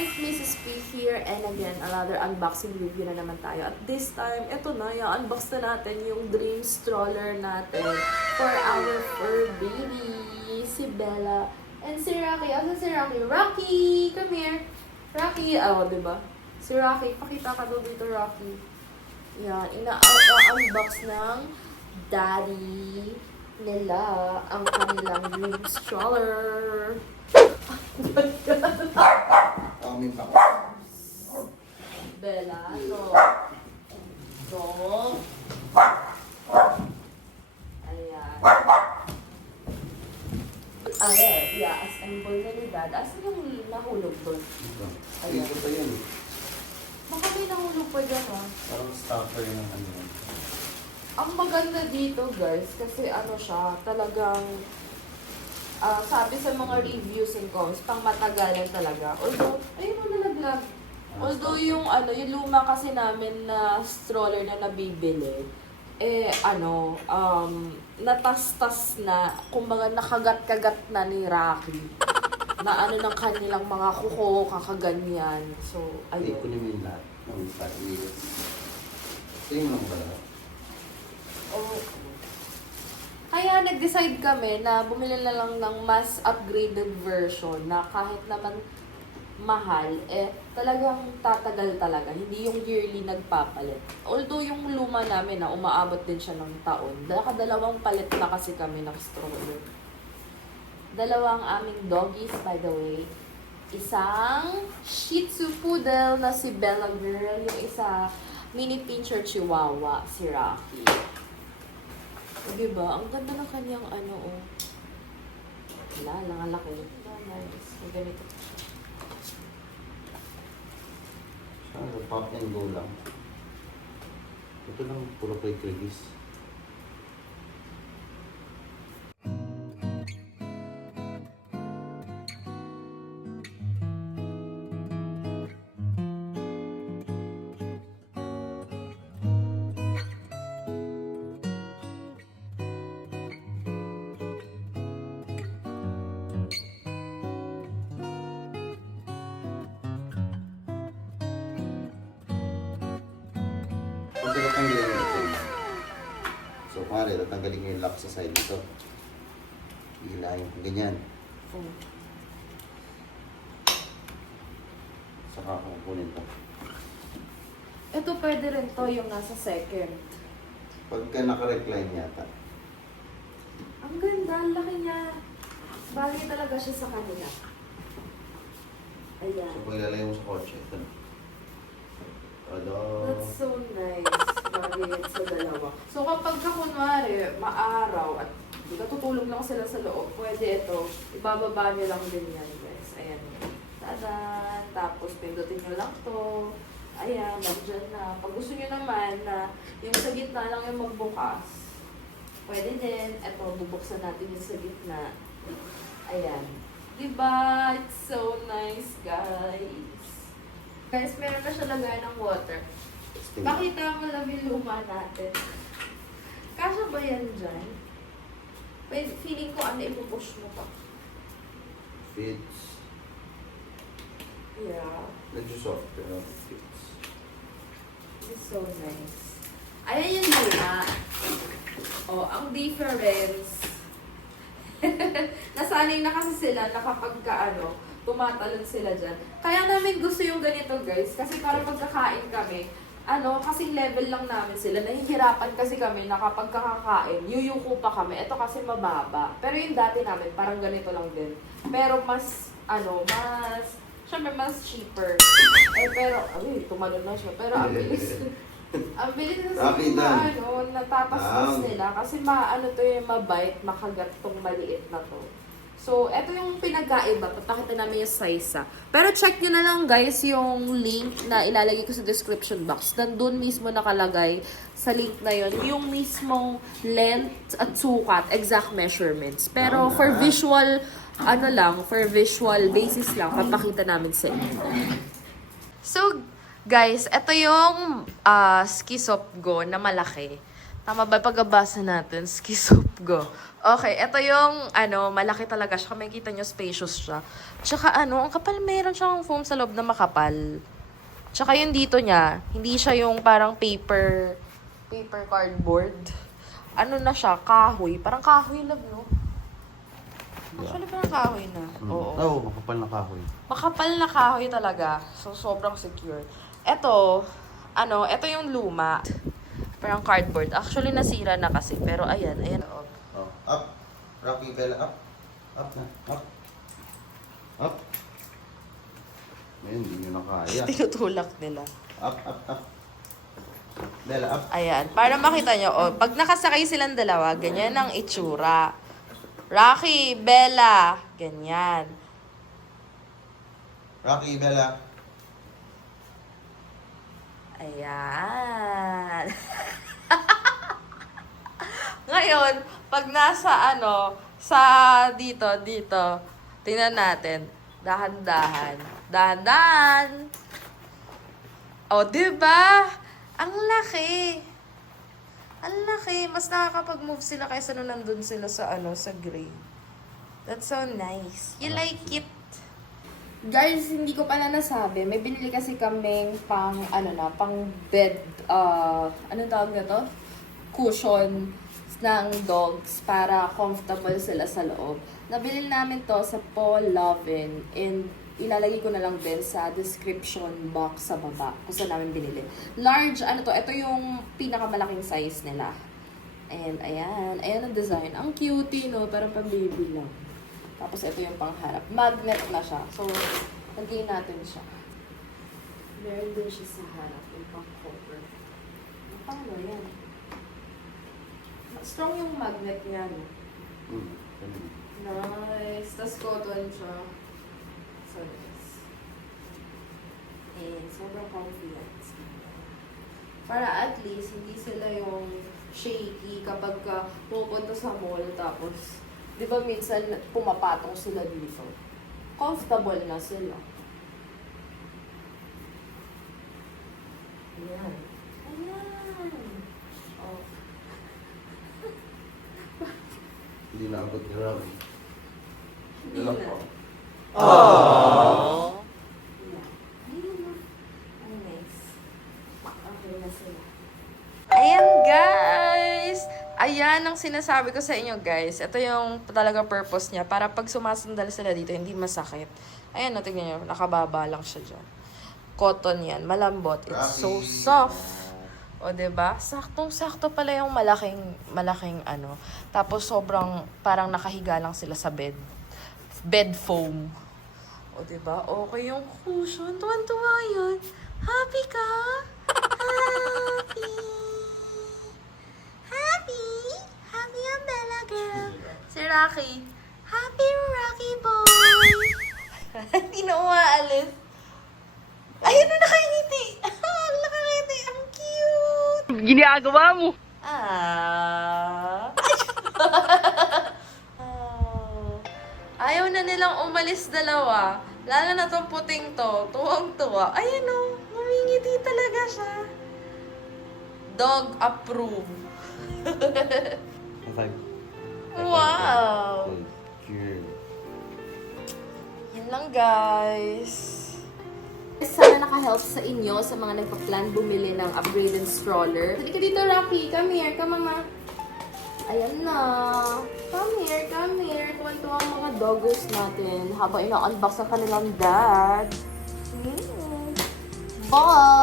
guys, Mrs. P here, and again, another unboxing review na naman tayo. At this time, eto na, i-unbox na natin yung dream stroller natin for our fur baby, si Bella and si Rocky. Asa si Rocky? Rocky! Come here! Rocky! Oh, diba? Si Rocky, pakita ka doon dito, Rocky. Yan, ina-unbox ng daddy nila ang kanilang dream stroller. Amin pa. Bella, no. No. Ayan. Ayan, i-assemble na ni Dad. Asan yung nahulog doon? Ayan. Ito pa yun. Baka may nahulog pa dyan, ha? Parang stopper yung ano yun. Ang maganda dito, guys, kasi ano siya, talagang sabi sa mga reviews and comments, pang matagalan talaga. Although, ayun mo nalaglag. Although yung yung luma kasi namin na stroller na nabibili, natastas na, kumbaga nakagat-kagat na ni Rocky. Na ng kanilang mga kuko, kakaganyan. So, Ay, ayun. kunin mo yung lahat. Ang pag-iwas. Ito yung mga bala. Oo. Kaya nag-decide kami na bumili na lang ng mas upgraded version na kahit naman mahal, talagang tatagal talaga. Hindi yung yearly nagpapalit. Although yung luma namin na umaabot din siya ng taon. Nakadalawang palit na kasi kami ng stroller. Dalawang aming doggies, by the way. Isang Shih Tzu Poodle na si Bella Girl. Yung isa, mini pincher Chihuahua, si Rocky. Diba? Ang ganda ng kanyang Wala lang, ang laki. Nice. May ganito. Siya, pop and go lang. Ito lang, puro kay Krigis. Kung tatanggalin mo ito. So, kumari, tatanggalin mo yung lock sa side nito. Hilahin ko ganyan. Oh. Saka ako kunin to. Ito pwede rin to yung nasa second. Pagka naka-recline yata. Ang ganda, ang laki niya. Bagay talaga siya sa kanila. Ayan. So, pag ilalagay mo sa kotse, ito na. Tada! That's so nice. Bagay yan sa dalawa. So kapag kunwari, maaraw at natutulog lang sila sa loob, pwede ito. Ibababa nyo lang din yan, guys. Ayan. Tadan! Tapos pindutin nyo lang to. Ayan, nandyan na. Pag gusto nyo naman na yung sa gitna lang yung magbukas, pwede din. Ito, bubuksan natin yung sa gitna. Ayan. Diba? It's so nice, guys. Guys, meron na siya lagay ng water. Pakita mo lang yung luma natin. Kasya ba yan dyan? Pwede, feeling ko ipupush mo pa. Fits. Yeah. Medyo soft, pero fits. It's so nice. Ayan yung luma. Oh, ang difference. Nasanay na kasi sila na kapag tumatalon sila dyan. Kaya namin gusto yung ganito, guys. Kasi parang pagkakain kami, kasing level lang namin sila. Nahihirapan kasi kami na kapag kakakain, yuyuko pa kami. Ito kasi mababa. Pero yung dati namin, parang ganito lang din. Pero mas, syempre mas cheaper. Pero, tumalon na siya. Pero ang bilis. Ang bilis kasi natatastas nila. Kasi to yung mabite, makagat tong maliit na to. So, eto yung pinagkaiba. Papakita namin yung size. Pero check nyo na lang, guys, yung link na ilalagay ko sa description box. Nandun mismo nakalagay sa link na yon yung mismong length at sukat, exact measurements. Pero for visual, for visual basis lang, papakita namin sa inyo. So, guys, eto yung Skisop Go na malaki. Tama ba pagkabasa natin? Skisup go. Okay, ito yung, malaki talaga siya. Makikita nyo, spacious siya. Tsaka ang kapal, meron siyang foam sa loob na makapal. Tsaka yung dito niya, hindi siya yung parang paper cardboard. Ano na siya, kahoy. Parang kahoy lang, no? Actually, parang kahoy na. Oo. Oo, makapal na kahoy. Makapal na kahoy talaga. So, sobrang secure. Ito yung luma. Parang cardboard. Actually, nasira na kasi. Pero ayan. Oh. Oh, up. Rocky, Bella, up. Up na, up. Up. Ayun, hindi nyo na kaya. Tinutulak nila. Up, up, up. Bella, up. Ayan. Para makita nyo, pag nakasakay silang dalawa, ganyan ang itsura. Rocky, Bella, ganyan. Rocky, Bella. Ayan. Ngayon, pag nasa dito, tingnan natin. Dahan-dahan. O, diba? Ang laki. Ang laki. Mas nakakapag-move sila kaysa nung nandun sila sa gray. That's so nice. You like it? Guys, hindi ko pa na nasabi. May binili kasi kaming pang bed, tawag na to? Cushion ng dogs para comfortable sila sa loob. Nabili namin to sa Paul Lovin and ilalagay ko na lang din sa description box sa baba kung saan namin binili. Large, ito yung pinakamalaking size nila. And ayan ang design. Ang cutie, no? Parang pang-baby lang. Tapos ito yung pangharap. Magnet na siya. So, lagay natin siya. Meron din siya sa harap. Yung pang-cover. Paano yan? Strong yung magnet niya, no? Nice. Tapos cotton siya. So nice. And sobrang comfy yan. Para at least, hindi sila yung shaky kapag pupunta sa mall. Tapos, di ba minsan pumapatong sila dito? Comfortable na sila. Ayan. Oh. Hindi na abot ni Rocky. Hindi na. Aww. Ang nice. Okay na sila. Ayan, guys! Ayan ang sinasabi ko sa inyo, guys. Ito yung talaga purpose niya. Para pag sumasandal sila dito, hindi masakit. Ayan, no, tignan nyo. Nakababa lang siya dyan. Cotton yan. Malambot. It's so soft. O, diba? Saktong-sakto pala yung malaking Tapos sobrang parang nakahiga lang sila sa bed. Bed foam. O, diba? Okay yung cushion. Tuwan-tuwa yun. Happy ka? Happy. Happy? Happy ang Bella girl. Si Rocky. Happy Rocky boy. Hindi na umaalis. Ayun na nakangiti. Nakangiti. Ang cute. Ginagawa mo. Ayaw na nilang umalis dalawa. Lalo na tong puting to. Tuwang-tuwa. Ayun o. Ngumingiti talaga siya. Dog approve. Five. Wow. Cute. Yan lang, guys. Sana naka-help sa inyo sa mga nagpa-plan bumili ng upgraded stroller. Halika dito, Rocky. Come here. Come, mama. Ayan na. Come here. Tuwan-tuwa ang mga doggos natin habang ina-unbox ang kanilang dad. Bye!